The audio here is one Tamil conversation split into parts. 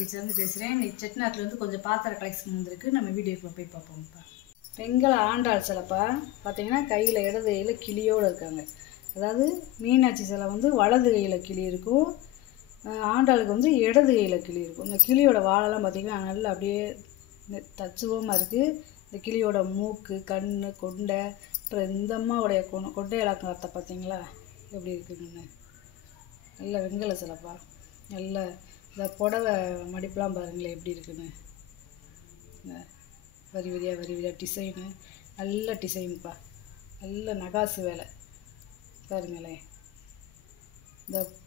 கிச்சன்ல பேசுகிறேன். இன்னைக்கு செட்டிநாட்டில் வந்து கொஞ்சம் பாத்திர கலெக்ஷன் வந்திருக்கு. நம்ம வீடியோக்குள்ள போய் பார்ப்போம்ப்பா. பெண்கள் ஆண்டாள் சிலைப்பா பார்த்தீங்கன்னா கையில் இடது கையில் கிளியோடு இருக்காங்க. அதாவது மீனாட்சி சிலை வந்து வலது கையில் கிளி இருக்கும், ஆண்டாளுக்கு வந்து இடது கையில் கிளி இருக்கும். இந்த கிளியோட வாழெல்லாம் பார்த்திங்கன்னா நல்லா அப்படியே தச்சுவமாக இருக்குது. இந்த கிளியோட மூக்கு, கண், கொண்டை, அப்புறம் இந்த அம்மாவுடைய கொண்டை இலக்கணத்தை பார்த்தீங்களா எப்படி இருக்குதுன்னு. நல்ல வெண்கல சிலைப்பா. நல்ல இந்த புடவை மடிப்பெலாம் பாருங்களேன் எப்படி இருக்குன்னு. வரி வரியாக டிசைனு நல்ல டிசைனுப்பா. நல்ல நகாசு வேலை பாருங்களேன்.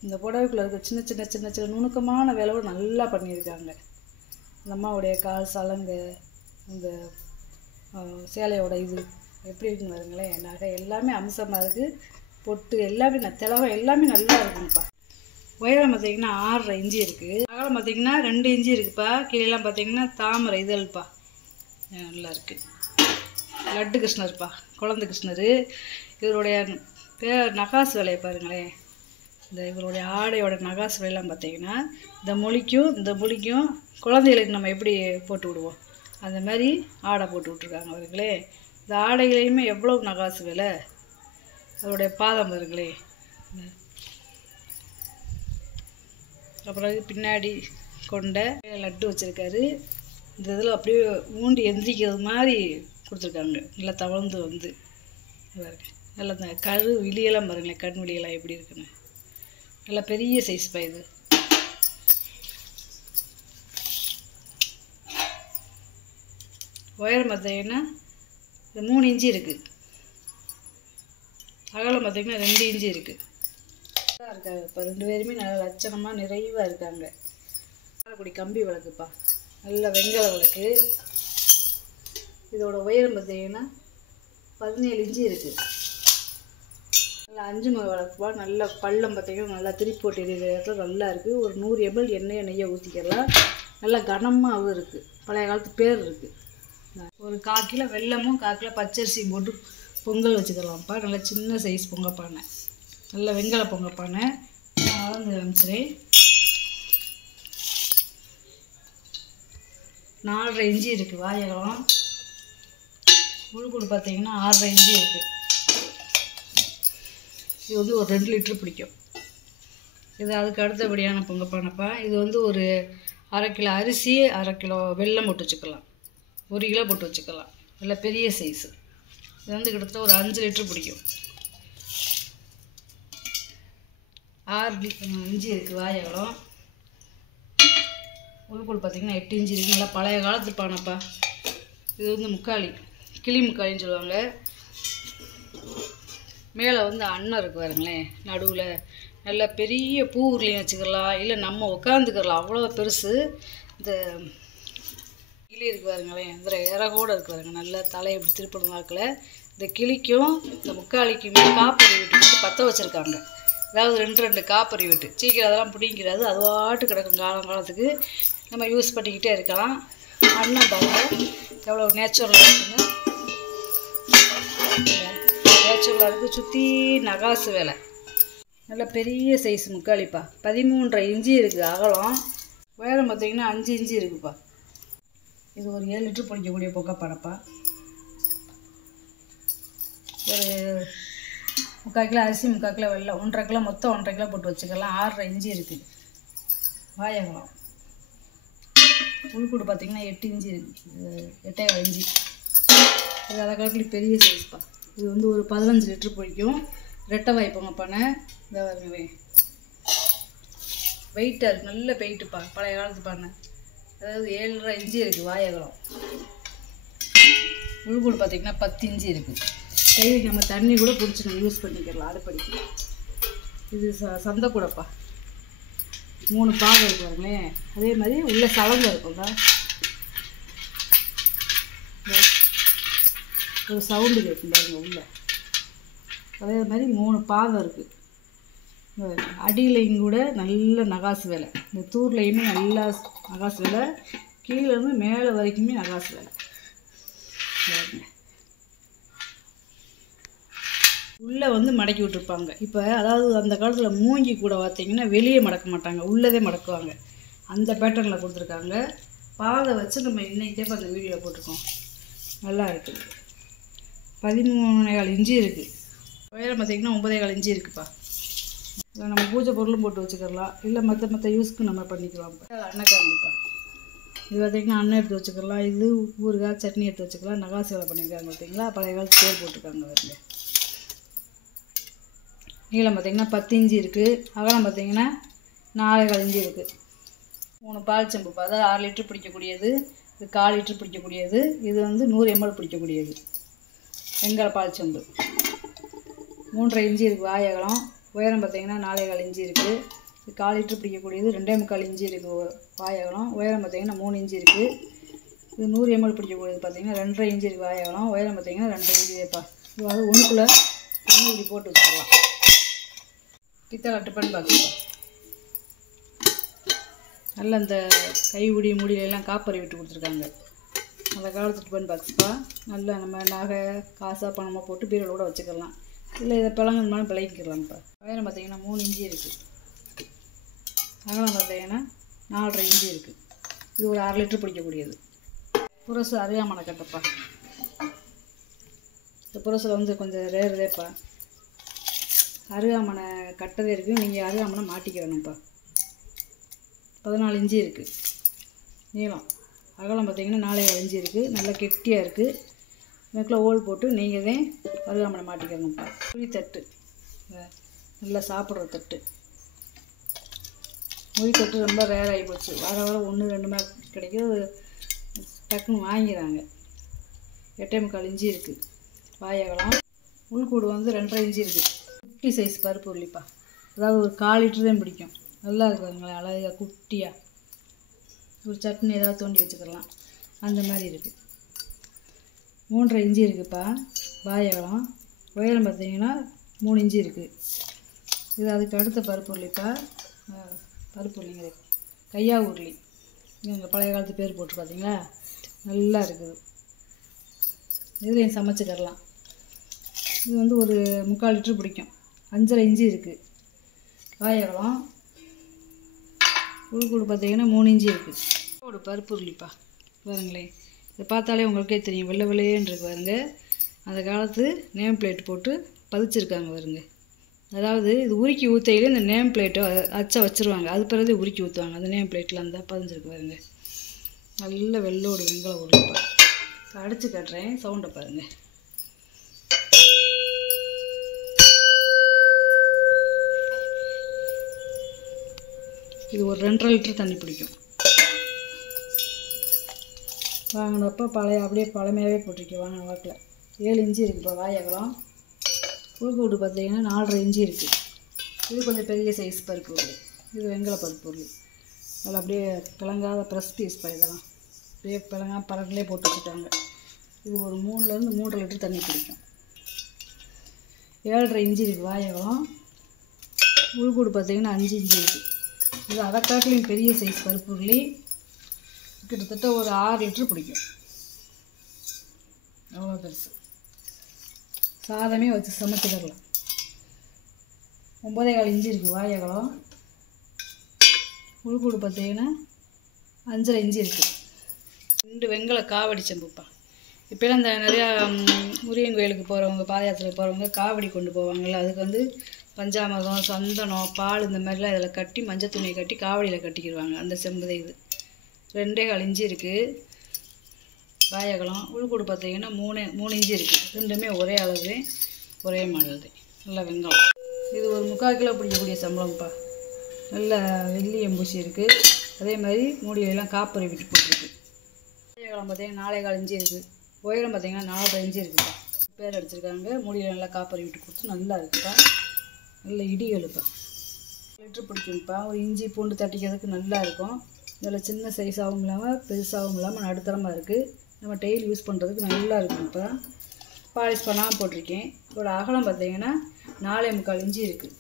இந்த புடவைக்குள்ள இருக்க சின்ன சின்ன சின்ன சின்ன நுணுக்கமான வேலையோடு நல்லா பண்ணியிருக்காங்க. இந்த அம்மாவுடைய கால் சலங்கு, இந்த சேலையோட இது எப்படி இருக்குன்னு பாருங்களேன். நகை எல்லாமே அம்சமாக இருக்குது. பொட்டு எல்லாமே திலகம் எல்லாமே நல்லா இருக்குங்கப்பா. உயரம் பார்த்திங்கன்னா 6.5 இன்ச்சு இருக்குது. அகலம் பார்த்திங்கன்னா 2 இன்ச்சு இருக்குப்பா. கீழெல்லாம் பார்த்திங்கன்னா தாமரை இதழ்ப்பா நல்லா இருக்குது. லட்டு கிருஷ்ணர்ப்பா, குழந்தை கிருஷ்ணர். இவருடைய பேர் நகாசு வேலையை பாருங்களேன். இவருடைய ஆடையோட நகாசு வேலையெல்லாம் பார்த்திங்கன்னா இந்த மொழிக்கும் குழந்தைகளுக்கு நம்ம எப்படி போட்டு விடுவோம் அந்த மாதிரி ஆடை போட்டு விட்ருக்காங்க அவர்களே. இந்த ஆடைகளையுமே எவ்வளோ நகாசு வேலை. அவருடைய பாதம் பாருங்களே. அப்புறம் பின்னாடி கொண்டை லட்டு வச்சுருக்காரு. இந்த இதில் அப்படியே ஊண்டி எந்திரிக்கிறது மாதிரி கொடுத்துருக்காங்க. நல்லா தவழ்ந்து வந்து பாருங்க. நல்லா இந்த விழியெல்லாம் பாருங்களேன், கண் விழியெல்லாம் எப்படி இருக்குன்னு. நல்லா பெரிய சைஸ்ப்பா இது. உயரம் பார்த்தீங்கன்னா 3 இன்ச்சு இருக்குது. அகலம் பார்த்திங்கன்னா 2 இன்ச்சு இருக்குது. இருக்காங்க இப்போ 2 பேருமே நல்லா லட்சணமாக நிறைவாக இருக்காங்க. காரைக்குடி கம்பி விளக்குப்பா, நல்ல வெண்கல விளக்கு. இதோட உயரம் பார்த்திங்கன்னா 17 இன்ச்சு இருக்குது. நல்லா 5 முக விளக்குப்பா. நல்ல பள்ளம் பார்த்திங்கன்னா நல்லா திருப்பி போட்டு எரிகிற இடத்துல நல்லா இருக்குது. ஒரு 100 ml நெய்யை ஊற்றிக்கலாம். நல்லா கனமாகவும் இருக்குது. பழைய காலத்து பேர் இருக்குது. ஒரு 1/4 கிலோ வெல்லமும் 1/4 கிலோ பச்சரிசியும் போட்டு பொங்கல் வச்சுக்கலாம்ப்பா. நல்லா சின்ன சைஸ் பொங்கப்பானை, நல்ல வெண்கல பொங்கப்பானை. அளந்து காமிச்சிறேன். 4.5 இன்ச்சு இருக்குது வாயகம். உள்கூடு பார்த்தீங்கன்னா 6.5 இன்ச்சு இருக்குது. இது வந்து ஒரு 2 லிட்டரு பிடிக்கும். இது அதுக்கு அடுத்தபடியான பொங்கப்பானைப்பா. இது வந்து ஒரு 1/2 கிலோ அரிசி, 1/2 கிலோ வெல்லம் போட்டு வச்சுக்கலாம், 1 கிலோ போட்டு வச்சுக்கலாம். நல்ல பெரிய சைஸு. இது வந்து கிட்டத்தட்ட ஒரு 5 லிட்டரு பிடிக்கும். 6 இன்ச்சு இருக்குது வாயகம். உள்கூடு பார்த்திங்கன்னா 8 இன்ச்சு இருக்குது. நல்லா பழைய காலத்து பானைப்பா. இது வந்து முக்காளி, கிளி முக்காளின்னு சொல்லுவாங்க. மேலே வந்து அன்னம் இருக்குது பாருங்களேன். நடுவில் நல்ல பெரிய பூ உருளையும் வச்சுக்கலாம், இல்லை நம்ம உட்காந்துக்கலாம். அவ்வளோ பெருசு. இந்த கிளி இருக்குது பாருங்களேன். இந்த இறகோடு இருக்குது பாருங்க. நல்லா தலையை இப்படி திருப்பணும் வாக்கில். இந்த கிளிக்கும் இந்த முக்காளிக்குமே காப்பறி விட்டு பற்ற வச்சுருக்காங்க. அதாவது 2 காப்பறி விட்டு சீக்கிரம் அதெல்லாம் பிடிங்கிறாது. அது வாட்டு கிடக்கும். காலத்துக்கு நம்ம யூஸ் பண்ணிக்கிட்டே இருக்கலாம். அண்ணன் பாருங்கள் எவ்வளோ நேச்சுரலாக இருக்குன்னு. நேச்சுரலாக இருக்குது. சுற்றி நகாசு வேலை. நல்ல பெரிய சைஸ் முக்காளிப்பா. 13.5 இன்ச்சு இருக்குது அகலம். உயரம் பார்த்திங்கன்னா 5 இன்ச்சு இருக்குதுப்பா. இது ஒரு 7 லிட்டரு பிடிக்கக்கூடிய பொங்கப்பானைப்பா. ஒரு 3/4 கிலோ அரிசி, 3/4 கிலோ வெல்லம், 1.5 கிலோ மொத்தம் 1.5 கிலோ போட்டு வச்சுக்கலாம். 6.5 இன்ச்சு இருக்குது வாயகம். உள்கூடு பார்த்திங்கன்னா 8 இன்ச்சு இருக்குது, 8.5 இன்ச்சு. இது அதை காட்டிலும் பெரிய சைஸ்ப்பா. இது வந்து ஒரு 15 லிட்டரு பிடிக்கும். ரெட்டை வாய் பொங்கப்பானை. இந்த பாருங்களேன், வெயிட்டாக இருக்குது. நல்ல வெயிட்டுப்பா. பழைய காலத்து பானை. அதாவது 7.5 இன்ச்சு இருக்குது வாயகம். உள்கூடு பார்த்திங்கன்னா 10 இன்ச்சு இருக்குது. கைக்கு நம்ம தண்ணி கூட பிடிச்சி நம்ம யூஸ் பண்ணிக்கலாம் அடுப்படிக்கு. இது சந்தைக்கூடப்பா. 3 பாகம் இருக்கு பாருங்களேன். அதே மாதிரி உள்ள சலங்கை இருக்கும்ல, ஒரு சவுண்டு கேட்கும் பாருங்க உள்ள. அதே மாதிரி 3 பாகம் இருக்குது. அடியிலையும் கூட நல்ல நகாசு வேலை. இந்த தூர்லையுமே நல்லா நகாசு வேலை. கீழேருந்து மேலே வரைக்குமே நகாசு வேலை. உள்ளே வந்து மடக்கி விட்டுருப்பாங்க. இப்போ அதாவது அந்த காலத்தில் மூங்கி கூட பார்த்தீங்கன்னா வெளியே மடக்க மாட்டாங்க, உள்ளதே மடக்குவாங்க. அந்த பேட்டர்னில் கொடுத்துருக்காங்க. பாதை வச்சு நம்ம இன்றைக்கே இப்போ அந்த வீடியோவில் போட்டிருக்கோம். நல்லா இருக்குது. 13.25 இன்ச்சு இருக்குது. உயரம் பார்த்திங்கன்னா 9.25 இன்ச்சு இருக்குப்பா. இதில் நம்ம பூஜை பொருளும் போட்டு வச்சுக்கலாம், இல்லை மற்ற யூஸ்க்கு நம்ம பண்ணிக்கலாம். இப்போ அன்னக்காண்டிப்பா. இது பார்த்திங்கன்னா அன்னம் எடுத்து வச்சுக்கலாம், இது ஊறுகாய் சட்னி எடுத்து வச்சுக்கலாம். நகாசு வேலை பண்ணியிருக்காங்க பார்த்திங்களா, பழைய காலத்து பேர் போட்டிருக்காங்க. வருங்க நீளம் பார்த்திங்கன்னா 10 இன்ச்சு இருக்குது. அகலம் பார்த்திங்கன்னா 4.25 இன்ச்சு இருக்குது. 3 பால் செம்புப்பா. அதாவது 6 லிட்டர் பிடிக்கக்கூடியது, இது 1/4 லிட்டர் பிடிக்கக்கூடியது, இது வந்து 100 ml பிடிக்கக்கூடியது. வெங்கல பால் செம்பு 3.5 இன்ச்சு இருக்குது. வாய் அகலம். உயரம் பார்த்திங்கன்னா 4.25 இன்ச்சு இருக்குது. இது 1/4 லிட்டர் பிடிக்கக்கூடியது. 2.25 இன்ச்சு இருக்குது வாய் அகலம். உயரம் பார்த்திங்கன்னா 3 இன்ச்சு இருக்குது. இது 100 ml பிடிக்கக்கூடியது பார்த்திங்கன்னா 2.5 இன்ச்சு இருக்குது வாய் அகலம். உயரம் பார்த்திங்கன்னா 2 இன்ச்சுப்பா. இது வந்து ஒன்றுக்குள்ளே ஒன்று இப்படி போட்டு வச்சுக்கலாம். பித்தளை டிஃபன் பாக்ஸ். நல்ல இந்த கைப்பிடி முடியெல்லாம் காப்பரை விட்டு கொடுத்துருக்காங்க. அந்த காலத்து டிஃபன் பாக்ஸ்ப்பா. நல்லா நம்ம நகை காசாக பணமாக போட்டு பீரோவில் கூட வச்சுக்கலாம், இல்லை இதை பிளங்கணுமாலும் பிளங்கிக்கலாம்ப்பா. உயரம் பார்த்திங்கன்னா 3 இன்ச்சு இருக்குது. அகலம் பார்த்திங்கன்னா 4.5 இன்ச்சு இருக்குது. இது ஒரு 1/2 லிட்டர் பிடிக்கக்கூடியது. புரசு அருகாமனை கட்டப்பா. இந்த புரசில் வந்து கொஞ்சம் ரேப்பா. அருகாமனை கட்டதே இருக்குது, நீங்கள் அருகாமனை மாட்டிக்கிறணும்ப்பா. 14 இன்ச்சு இருக்குது நீளம். அகலம் பார்த்திங்கன்னா 4.25 இன்ச்சு இருக்குது. நல்லா கெட்டியாக இருக்குது. இதுக்குள்ளே ஹோல் போட்டு நீங்கள் தான் அருகாமனை மாட்டிக்கிறணும்ப்பா. முறி தட்டு, நல்லா சாப்பிட்ற தட்டு. முறி தட்டு ரொம்ப ரேர் ஆகி போச்சு. வர 1 2 மேலே கிடைக்கிறது, டக்குன்னு வாங்கிறாங்க. 8.25 இன்ச்சு இருக்குது. வாய் அகலம். உள்கூடு வந்து 2.5 இன்ச்சு இருக்குது. 50 சைஸ் பருப்பு உருளிப்பா. அதாவது ஒரு 1/4 லிட்டர் தான் பிடிக்கும். நல்லா இருக்குதுங்களேன், அழகாக குட்டியாக. ஒரு சட்னி ஏதாவது தோண்டி வச்சுக்கலாம், அந்த மாதிரி இருக்குது. 3.5 இன்ச்சு இருக்குதுப்பா வாய் அகலம். உயரம் பார்த்திங்கன்னா 3 இன்ச்சு இருக்குது. இது அதுக்கு அடுத்த பருப்பு உருளிப்பா. பருப்பு உருளிங்க, கையா உருளி. எங்கள் பழைய காலத்து பேர் போட்டு பார்த்தீங்களா, நல்லா இருக்குது. இதுலேயும் சமைச்சிக்கிறலாம். இது வந்து ஒரு 3/4 லிட்டர் பிடிக்கும். 5.5 இன்ச்சு இருக்குது வாய் அகலம். உள்கூடு பார்த்திங்கன்னா 3 இன்ச்சு இருக்குது. ஒரு பருப்பு உருளிப்பா. பாருங்களேன், இதை பார்த்தாலே உங்களுக்கே தெரியும், வெள்ளை வெள்ளையேன்னு இருக்கு பாருங்க. அந்த காலத்து நேம் பிளேட் போட்டு பதிச்சிருக்காங்க பாருங்க. அதாவது இது உருக்கி ஊற்றையில இந்த நேம் பிளேட்டை அச்சா வச்சுருவாங்க, அது பிறகு உருக்கி ஊற்றுவாங்க. அந்த நேம் பிளேட்டில் அந்த பதிஞ்சிருக்கு பாருங்க. நல்ல வெள்ளோடு வெங்கல உருளிப்பா. அடித்து காட்டுறேன், சவுண்டை பாருங்கள். இது ஒரு 2.5 லிட்டர் தண்ணி பிடிக்கும். வாங்கினப்போ அப்படியே பழமையாகவே போட்டிருக்கேன். வாங்கின வாக்கில் 7 இன்ச்சு இருக்குதுப்பா வாய் அகலம். உள்கூடு பார்த்திங்கன்னா 4.5 இன்ச்சு இருக்குது. இது கொஞ்சம் பெரிய சைஸ் பருப்பு உருளி. இது வெங்கல பருப்பு உருளி. அதில் அப்படியே பிளங்காத ப்ரெஸ் பீஸ்ப்பா. இதெல்லாம் அப்படியே பிளங்கா பழங்களே போட்டு வச்சுட்டாங்க. இது ஒரு 3லேருந்து 3.5 லிட்டர் தண்ணி பிடிக்கும். 7.5 இன்ச்சு இருக்குது வாய் அகலம். உள்கூடு பார்த்திங்கன்னா 5 இன்ச்சு இருக்குது. இது அதை காட்டிலையும் பெரிய சைஸ் பருப்பு உருளி. கிட்டத்தட்ட ஒரு 6 லிட்டர் பிடிக்கும். அவ்வளோ பெருசு. சாதமே வச்சு சமைச்சிடலாம். 9.25 இன்ச்சு இருக்குது வாய் அகலம். உள்கூடு பார்த்திங்கன்னா 5.5 இன்ச்சு இருக்குது. 2 வெங்கல காவடி செம்புப்பா. இப்போலாம் இந்த நிறையா முருகன் கோயிலுக்கு போகிறவங்க, பாத யாத்திரைக்கு போகிறவங்க காவடி கொண்டு போவாங்கள்ல, அதுக்கு வந்து பஞ்சாமிர்தம், சந்தனம், பால் இந்த மாதிரிலாம் இதில் கட்டி மஞ்சள் துணியை கட்டி காவடியில் கட்டிக்கிடுவாங்க. அந்த செம்புதை இது 2.25 இன்ச்சு இருக்குது வாய் அகலம். உள்கூடு பார்த்திங்கன்னா 3 இன்ச்சு இருக்குது. ரெண்டுமே ஒரே அளவு, ஒரே மாடல் தான். நல்ல வெங்காயம். இது ஒரு 3/4 கிலோ பிடிக்கக்கூடிய சம்பளம்ப்பா. நல்ல வெள்ளி எம்பூசி இருக்குது. அதே மாதிரி மூடியெல்லாம் காப்பரை விட்டு போட்டிருக்கு. வாய் அகலம் பார்த்திங்கன்னா 4.25 இன்ச்சு இருக்குது. உயரம் பார்த்திங்கன்னா 4.5 இன்ச்சு இருக்குதுப்பா. பேர் அடிச்சிருக்காங்க. மூடியில் நல்லா காப்பரை விட்டு கொடுத்து நல்லா இருக்குப்பா. நல்ல இடிகளுப்பா. லிட்டர் பிடிக்கும்ப்பா. ஒரு இஞ்சி பூண்டு தட்டிக்கிறதுக்கு நல்லா இருக்கும். இதில் சின்ன சைஸாகவும் இல்லாமல் பெருசாகவும் இல்லாமல் நடுத்தரமாக இருக்குது. நம்ம டெய்லி யூஸ் பண்ணுறதுக்கு நல்லா இருக்கும். இப்போ பாலிஷ் பண்ணாமல் போட்டிருக்கேன். இதோட அகலம் பார்த்திங்கன்னா 4.25 இன்ச்சு இருக்குது.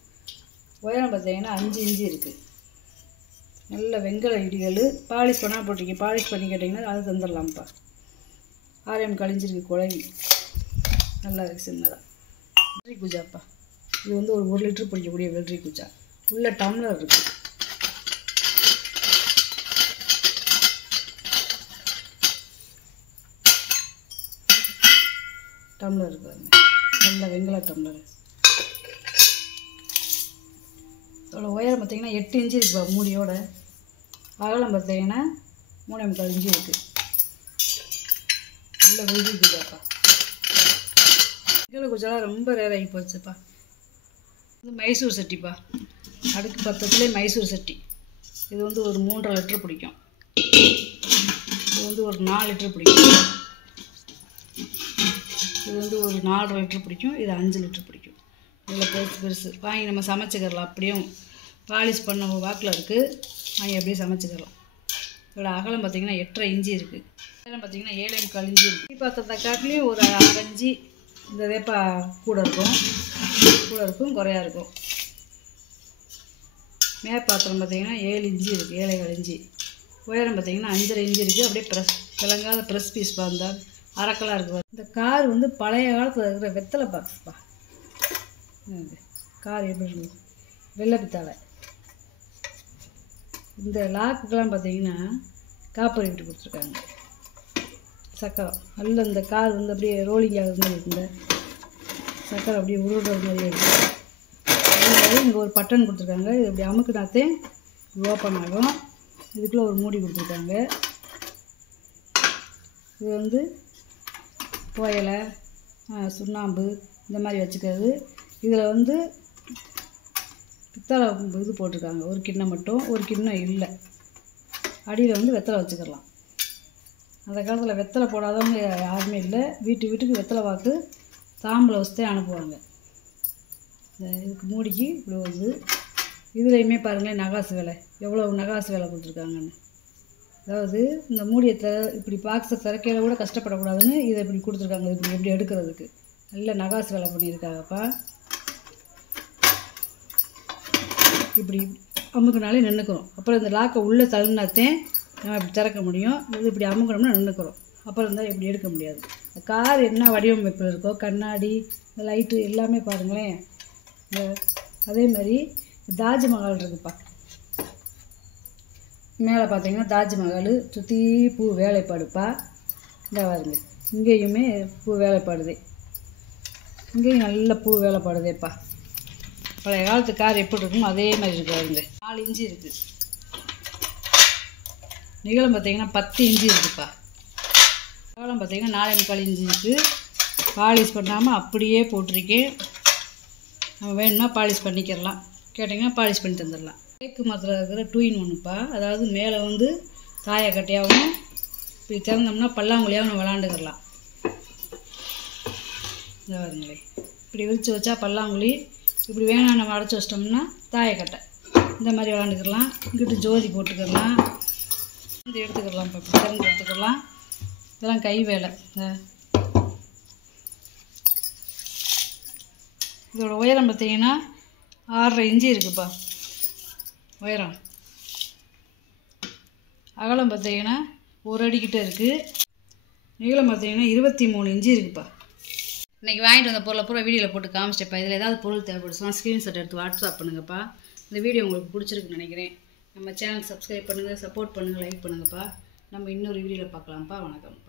உயரம் பார்த்திங்கன்னா 5 இன்ச்சு இருக்குது. நல்ல வெங்கல இடிகள். பாலிஷ் பண்ணாமல் போட்டிருக்கேன். பாலிஷ் பண்ணி கேட்டிங்கன்னா அது தந்துடலாம்ப்பா. 6.25 இன்ச்சு இருக்குது குழவி. நல்லா இருக்குது சின்னதாக. வெள்ளரி குஜாப்பா. இது வந்து ஒரு 1 லிட்டர் பிடிக்கக்கூடிய வெள்ளரி குஜா. உள்ள டம்ளர் இருக்குது. டம்ளர் இருக்குது, நல்ல வெங்கல டம்ளர். இதோட உயரம் பார்த்திங்கன்னா 8 இன்ச்சு இருக்குப்பா மூடியோட. அகலம் பார்த்திங்கன்னா 3.25 இன்ச்சு இருக்குது. நல்ல வெள்ளிக்குதாப்பா. வெங்கல குச்சாலாம் ரொம்ப ரேர் ஆகி போச்சுப்பா. இது மைசூர் சட்டிப்பா, அடுக்கு பத்தத்துலேயே மைசூர் சட்டி. இது வந்து ஒரு 3.5 லிட்டர் பிடிக்கும். இது வந்து ஒரு 4 லிட்டர் பிடிக்கும். இது வந்து ஒரு 4.5 லிட்டர் பிடிக்கும். இது 5 லிட்டர் பிடிக்கும். இதில் பெருசு பெருசு வாங்கி நம்ம சமைச்சிக்கிறலாம். அப்படியும் பாலிஷ் பண்ண வாக்கில் இருக்குது, வாங்கி அப்படியே சமைச்சிக்கிறலாம். இதோட அகலம் பார்த்திங்கன்னா 8.5 இன்ச்சு இருக்குது. அகலம் பார்த்திங்கன்னா 7.25 இன்ச்சு இருக்குது. பாத்திரத்தை காட்டிலையும் ஒரு 1/2 இன்ச்சு இந்த வேப்பா கூட இருக்கும் குறையா இருக்கும். மேற்பாத்திரம் பார்த்திங்கன்னா 7 இன்ச்சு இருக்குது, 7.25 இன்ச்சு. உயரம் பார்த்திங்கன்னா 5.5 இன்ச்சு இருக்குது. அப்படியே விளங்காத ப்ரெஸ் பீஸ் பார்த்தால் அரக்கலாக இருக்குது. இந்த கார் வந்து பழைய காலத்தில் இருக்கிற வெத்தலை பாக்ஸ்ப்பா. கார் எப்படி இருக்கும், வெள்ளை பித்தாளை. இந்த லாக்குக்கெல்லாம் பார்த்திங்கன்னா காப்பர் விட்டு கொடுத்துருக்காங்க. சக்கரம் நல்ல இந்த கார் வந்து அப்படியே ரோலிங் ஆகுது மாதிரி இருக்குது. இந்த சக்கரை அப்படியே உருடுற மாதிரியே இருக்குது. அதே மாதிரி இங்கே ஒரு பட்டன் கொடுத்துருக்காங்க. இது இப்படி அமுக்குனாத்தே ஓப்பன் ஆகும். இதுக்குள்ளே ஒரு மூடி கொடுத்துருக்காங்க. இது வந்து புயலை சுண்ணாம்பு இந்த மாதிரி வச்சுக்கிறது. இதில் வந்து பித்தளை இது போட்டிருக்காங்க. ஒரு கிண்ணம் மட்டும், ஒரு கிண்ணம் இல்லை. அடியில் வந்து வெத்தலை வச்சுக்கலாம். அந்த காலத்தில் வெத்தலை போடாதவங்க யாருமே இல்லை. வீட்டுக்கு வெத்தலை வாக்கு தாம்பில் வச்சுதான் அனுப்புவாங்க. இதுக்கு மூடிக்கு இப்படி வருது. இதுலேயுமே பாருங்களேன் நகாசு வேலை, எவ்வளோ நகாசு வேலை கொடுத்துருக்காங்கன்னு. அதாவது இந்த மூடியை இப்படி பாக்ஸை திறக்கையில் கூட கஷ்டப்படக்கூடாதுன்னு இதை இப்படி கொடுத்துருக்காங்க. இப்படி எப்படி எடுக்கிறதுக்கு நல்ல நகாசு வேலை பண்ணியிருக்காங்கப்பா. இப்படி அமுக்கினாலே நின்றுக்கிறோம். அப்புறம் இந்த லாக்கை உள்ளே தள்ளினாத்தேன் நம்ம இப்படி திறக்க முடியும். இது இப்படி அமுக்கணும்னா நின்றுக்கிறோம். அப்புறம் இருந்தால் இப்படி எடுக்க முடியாது. கார் என்ன வடிவமைப்பில் இருக்கோ, கண்ணாடி, இந்த லைட்டு எல்லாமே பாருங்களேன். அதே மாதிரி தாஜ்மஹால் இருக்குப்பா. மேலே பார்த்தீங்கன்னா தாஜ்மஹால் சுற்றி பூ வேலைப்பாடுப்பா. இந்த பாருங்க, இங்கேயுமே பூ வேலைப்பாடுதே. இங்கேயும் நல்ல பூ வேலைப்பாடுதேப்பா. பழைய காலத்து கார் எப்படி இருக்குமோ அதே மாதிரி இருக்குது. பாருங்க 4 இன்ச்சு இருக்குது. நீளம் பார்த்தீங்கன்னா 10 இன்ச்சு இருக்குதுப்பா. அகலம் பார்த்தீங்கன்னா 4.25 இன்ச்சு இருக்குது. பாலிஷ் பண்ணாமல் அப்படியே போட்டிருக்கேன். நம்ம வேணும்னா பாலிஷ் பண்ணிக்கிறலாம். கேட்டிங்கன்னா பாலிஷ் பண்ணி தந்துடலாம். தேக்கு மரத்தில் இருக்கிற 2-in-1ப்பா. அதாவது மேலே வந்து தாயக்கட்டையாகவும் இப்படி திறந்தோம்னா பல்லாங்குழியாகவும் நம்ம விளாண்டுக்கிறலாம். இந்த பாருங்களே, இப்படி விரித்து வச்சா பல்லாங்குழி, இப்படி வேணாம் நம்ம அடைச்சி வச்சிட்டோம்னா தாயக்கட்டை. இந்த மாதிரி விளாண்டுக்கிறலாம். இங்கிட்டு ஜோதி போட்டுக்கிறலாம். இது எடுத்துக்கலாம். இப்போ இப்படி திறந்து எடுத்துக்கலாம். இதெல்லாம் கை வேலை. இதோட உயரம் பார்த்தீங்கன்னா 6.5 இன்ச்சு இருக்குதுப்பா உயரம். அகலம் பார்த்தீங்கன்னா 1 அடிக்கிட்ட இருக்குது. நீளம் பார்த்தீங்கன்னா 23 இன்ச்சு இருக்குதுப்பா. இன்றைக்கி வாங்கிட்டு வந்த பொருளை பூரா வீடியோவில் போட்டு காமிச்சிட்டப்பா. இதில் ஏதாவது பொருள் தேவைப்படுச்சுன்னா ஸ்க்ரீன்ஷாட் எடுத்து வாட்ஸ்அப் பண்ணுங்கப்பா. இந்த வீடியோ உங்களுக்கு பிடிச்சிருக்குன்னு நினைக்கிறேன். நம்ம சேனல் சப்ஸ்கிரைப் பண்ணுங்கள், சப்போர்ட் பண்ணுங்கள், லைக் பண்ணுங்கப்பா. நம்ம இன்னொரு வீடியோவில் பார்க்கலாம்ப்பா. வணக்கம்.